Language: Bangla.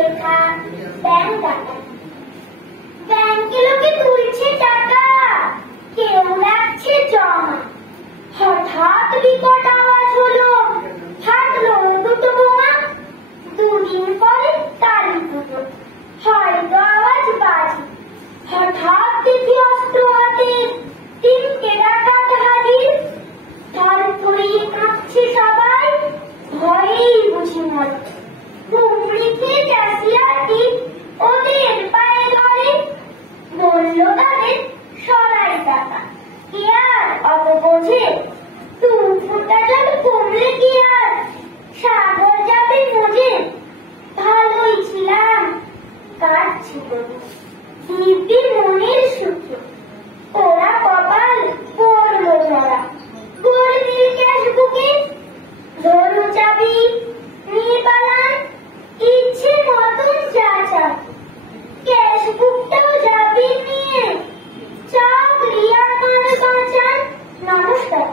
লেখা ব্যাংক ডাকাতি। ব্যাংকে লোকে তুলছে টাকা, কেউ রাখছে জমা। হঠাৎ বিকট আওয়াজ হলো, থাকলো দুটো বোমা। দুদিন পরে কালী পুজো, হয়তো আওয়াজ বাজে। হঠাৎ দেখি অস্ত্র হাতে তিনটে ডাকাত হাজির। ধর পড়িয়ে কাঁপছে সবাই, ভয়েই বুঝি মরে। হুমড়িতে ক্যাসিয়ারটি ওদের পায়ে ধরে, বলল তাদের সরাই টাকা। কি আর অত বোঝে, 2 ফুটা জল কমলে কি আর সাগর যাবে মজে। ভালোই ছিলাম, কাটছি বলে দিব্যি মনের সুখে। ওরা কপাল পড়লো মরা, গোলমিল ক্যাশ বুকে। ধরু চাবি নিয়ে পালান, ইচ্ছে মতন যা চান। ক্যাশ বুকটাও যাবি নিয়ে, চাকরি আর মান বাঁচান। নমস্কার।